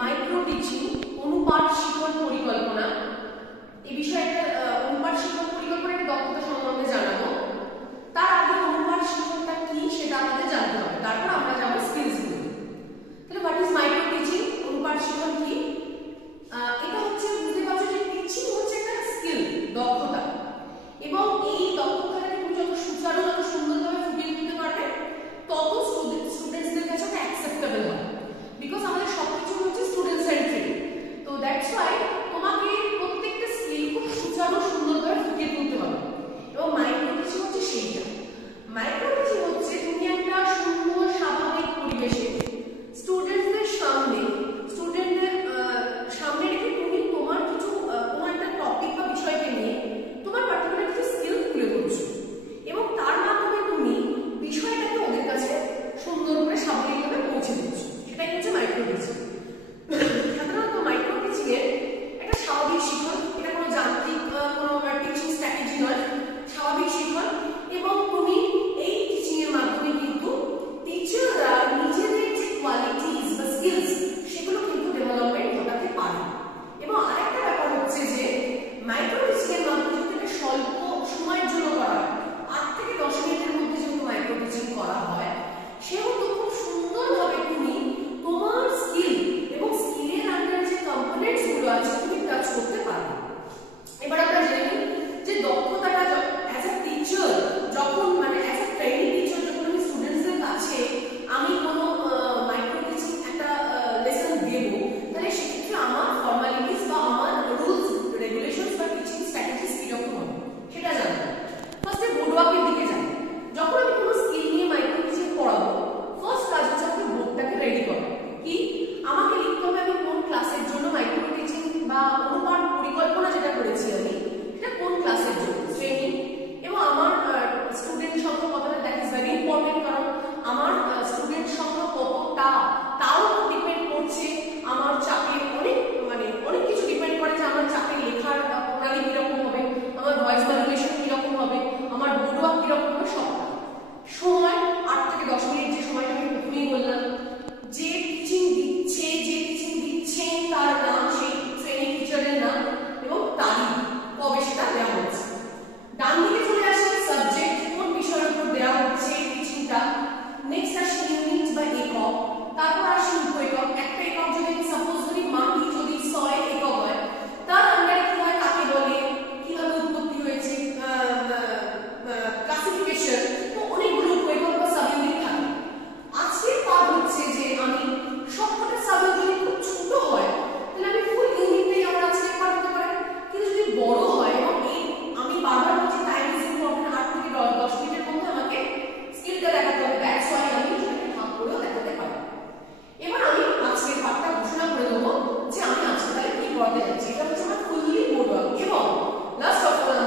Micro teaching অনুপাত শিক্ষণ পরিকল্পনা এই বিষয়ে একটা অনুপাত শিক্ষণ পরিকল্পনার দক্ষতা সম্বন্ধে জানাবো। তার আগে অনুপাত শিক্ষণটা কি সেটা আমাদের জানতে হবে, তারপর আমরা যাবো স্কিলস গুলো। তাহলে হোয়াট ইজ মাইক্রো টিচিং, অনুপাত শিক্ষণ কি? এটা হচ্ছে বুঝতে পারছো যে টিচিং হচ্ছে একটা স্কিল, দক্ষতা, এবং এই দক্ষতাটাকে তুমি যত সুচারু যত সুন্দরভাবে ফুটিয়ে তুলতে পারবে তত স্টুডেন্টসদের কাছে এটা অ্যাকসেপ্টেবল হয়, বিকজ আমাদের সবকিছু হচ্ছে স্টুডেন্ট সেন্ট্রিক। তো দ্যাটস ওয়াই তোমাকে প্রত্যেকটা স্কিল খুব সুচারু সুন্দরভাবে ফুটিয়ে তুলতে হবে, এবং মাইক্রো টিচিং হচ্ছে সেইটা। মাইক্রো টিচিং হচ্ছে তুমি একটা সুন্দর স্বাভাবিক পরিবেশে স্টুডেন্টদের সামনে রেখে তুমি তোমার কিছু কোনো একটা টপিক বা বিষয়কে নিয়ে তোমার পার্টিকুলার কিছু স্কিল তুলে ধরছো, এবং তার মাধ্যমে তুমি বিষয়টাকে ওদের কাছে সুন্দর করে স্বাভাবিকভাবে পৌঁছে দিচ্ছ, সেটাই হচ্ছে মাইক্রো টিচিং। সাধারণত মাইক্রো টিচিং এর একটা স্বাভাবিক শিখন, এটা কোনো যান্ত্রিক কোনো টিচিং স্ট্র্যাটেজি নয়, স্বাভাবিক শিখন। এবং তুমি এই টিচিং এর মাধ্যমে কিন্তু টিচাররা নিজেদের যে কোয়ালিটিজ বা স্কিলস সেগুলো কিন্তু ডেভেলপমেন্ট ঘটাতে পারে। এবং আরেকটা ব্যাপার হচ্ছে যে মাইক্রো টিচিং এর মাধ্যমে যদি স্বল্প সময়ের জন্য করা হয়, 8 থেকে 10 মিনিটের মধ্যে যেহেতু মাইক্রো টিচিং করা হয়, সেহেতু খুব সুন্দরভাবে তুমি তোমার স্কিল এবং স্কিলের আন্ডারে যে কম্পোনেন্টস গুলো আছে তুমি টাচ করতে পারবে। এবার আমরা জেনে নিই যে দক্ষতাটা অ্যাজ আ টিচার যখন অ্যাজ আ ট্রেনিং টিচার যখন আমি স্টুডেন্টসদের কাছে আমি কোনো মাইক্রো টিচিং একটা লেসন দেব, তাহলে সেক্ষেত্রে আমার ফর্মালিটিস বা আমার রুলস রেগুলেশনস বা টিচিং স্ট্র্যাটেজিস কিরকম হবে সেটা জানবো। ফার্স্টে বোর্ডওয়ার্কের দিকে যাই। যখন আমি কোনো স্কিল নিয়ে মাইক্রো টিচিং পড়াবো, ফার্স্ট কাজ হচ্ছে আমাকে বোর্ডটাকে রেডি করা। কি আমাকে লিখতে হবে আমি কোন ক্লাসের জন্য মাইক্রো টিচিং বা অনুপাত পরিকল্পনা যেটা করেছি আমি সেটা কোন ক্লাসের জন্য শ্রেণী, এবং আমার স্টুডেন্ট সংখ্যা কতটা, দ্যাট ইজ ভেরি ইম্পর্টেন্ট, কারণ আমার স্টুডেন্ট সংখ্যা কতটা তাও ডিপেন্ড করছে আমার চাপের অনেক কিছু ডিপেন্ড করে, যে আমার চাপের লেখার প্রণালী কিরকম হবে, আমার ভয়েস মডুলেশন কিরকম হবে, আমার বোর্ডওয়ার্ক কিরকম হবে, সবটা। সময় 8 থেকে 10 মিনিট, যে সময়টা আমি প্রথমেই বললাম। যে টিচিং দিচ্ছেন তার নাম, সেই ট্রেনিং টিচারের নাম এবং তারিখ কবে সেটা দেওয়া হচ্ছে। ডান দিকে চলে আসে সাবজেক্ট, কোন বিষয়ের উপর দেওয়া হচ্ছে টিচিংটা। নেক্সট আসে ইউনিট বা একক, তারপর আসে উপ-একক। একটা একক যদি সাপোজ করি মাটি যদি 100 একক হয়, তার আন্ডারে কি হয়, কাকে বলে, কিভাবে উৎপত্তি হয়েছে, ক্লাসিফিকেশন, তো অনেকগুলো উপ-একক বা সাব ইউনিট থাকে। আজকের পার্ট হচ্ছে যে আমি সবকটা সাব ইউনিট খুব ছোট হয় তাহলে আমি ফুল ইউনিটটাই আমার আজকে পার্ট হতে পারে, কিন্তু যদি বড় হয় এবং আমি বারবার বলছি টাইম ইজ ইম্পর্টেন্ট, 8 থেকে 10 মিনিটের মধ্যে আমাকে স্কিলটা দেখাতে হবে, দ্যাটস ওয়াই আমি সেটাকে ভাগ করেও দেখাতে পারি। এবার আমি আজকের পার্টটা ঘোষণা করে দেবো যে আমি আজকে তাহলে কি পড়াতে যাচ্ছি। এটা হচ্ছে আমার ফুললি বোর্ডওয়ার্ক, এবং লাস্ট অফ অল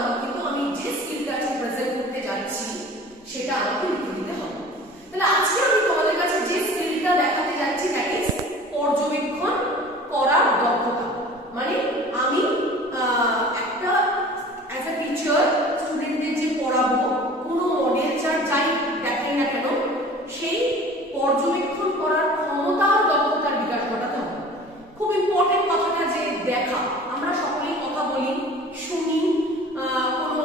আমি যে স্কিলটা আজকে প্রেজেন্ট করতে যাচ্ছি সেটা আমাকে লিখে দিতে হবে। তাহলে আজকে আমি তোমাদের কাছে যে স্কিলটা দেখাতে যাচ্ছি দ্যাট ইজ পর্যবেক্ষণ করার দক্ষতা। আমি একটা অ্যাজ আ টিচার স্টুডেন্টদের যে পড়াবো, কোনো মডেল চার্ট যাই দেখাই না কেন, সেই পর্যবেক্ষণ করার ক্ষমতার দক্ষতার বিকাশ ঘটাতে হবে। খুব ইম্পর্টেন্ট কথাটা যে দেখা, আমরা সকলেই কথা বলি, শুনি, কোনো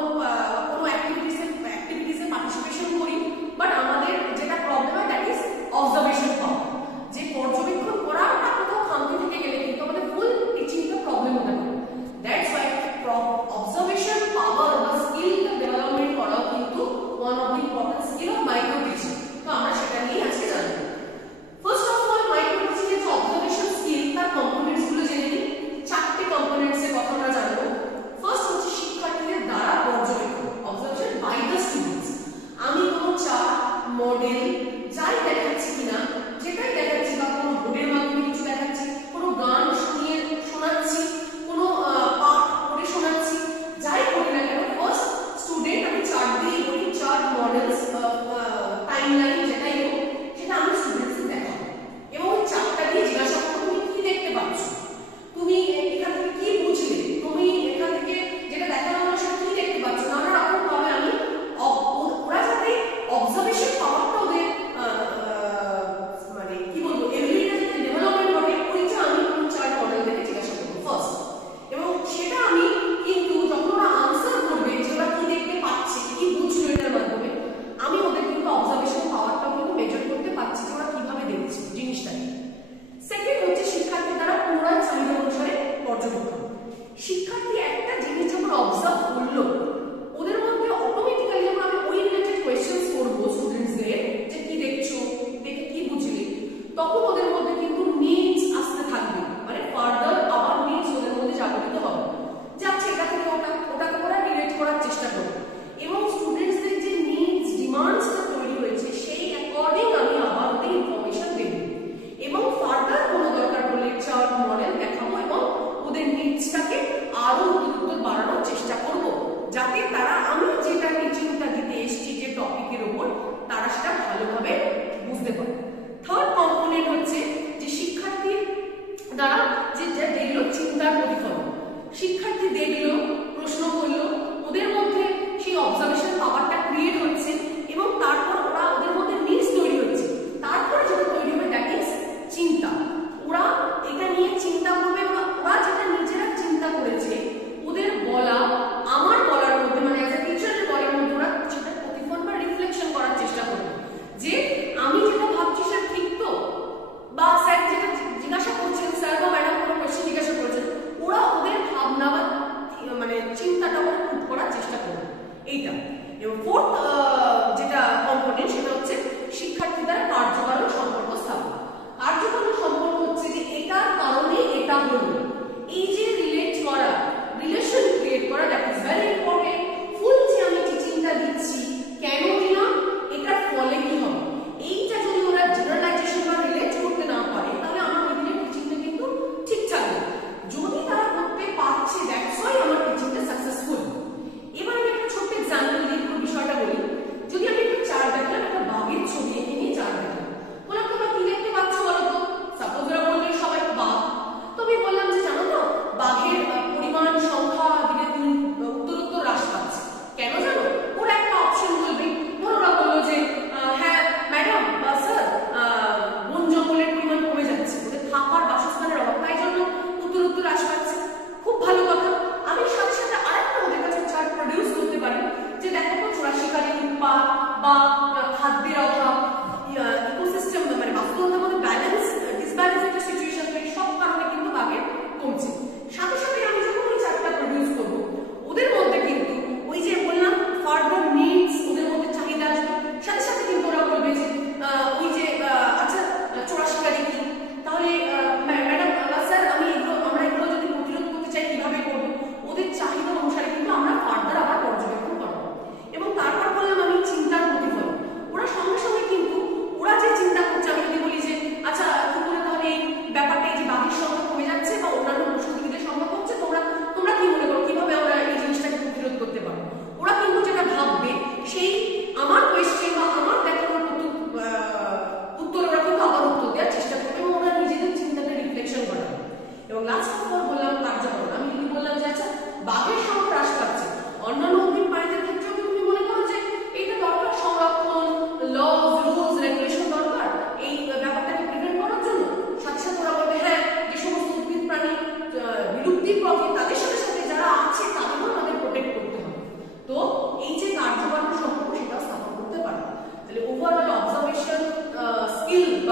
অ্যাক্টিভিটিসে পার্টিসিপেশন করি, বাট আমাদের যেটা প্রবলেম হয় দ্যাট ইজ অবজারভেশন পাওয়া। যে পর্যবেক্ষণ করাটা কোথাও খামতি থেকে গেলে কিন্তু আমাদের ফুল টিচিংটা প্রবলেম হতে পারে। দ্যাটস ওয়াই অবজারভেশন পাওয়ার বা স্কিলটা ডেভেলপমেন্ট করাও কিন্তু one of the important skill of micro teaching. তো আমরা সেটা নিয়ে আজকে জানবো। First of all micro teaching এর যে অবজারভেশন স্কিল তার কম্পোনেন্টস গুলো জেনে নিই। 4টে কম্পোনেন্টস এর কথা আমরা জানবো। ফার্স্ট হচ্ছে শিক্ষার্থীদের দ্বারা পর্যবেক্ষণ, অবজারভেশন বাই দ্য স্টুডেন্টস। আমি কোনো চার্ট, মডেল যাই দেখাচ্ছি কিনা, যেটাই দেখাচ্ছি বা কোনো বোর্ডের মাধ্যমে কিছু দেখাচ্ছি, কোনো গান শোনাচ্ছি, কোনো পাঠ পড়ে শোনাচ্ছি, যাই করি না কেন, ফার্স্ট স্টুডেন্ট আমি চার্ট দিয়ে বলি, চার্ট, মডেলস, টাইমলাইন যেটাই হোক সেটা আমি স্টুডেন্টসকে দেখাবো, এবং ওই চার্টটা দিয়ে জিজ্ঞাসা করবো তুমি কি দেখতে পাচ্ছ, তুমি এখান থেকে কি বুঝলে, তুমি এখান থেকে যেটা দেখানো হলো সেটা কি দেখতে পাচ্ছ। নানা রকম ভাবে আমি ওরা যাতে অবজারভেশন পাওয়ারটা ওদের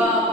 বা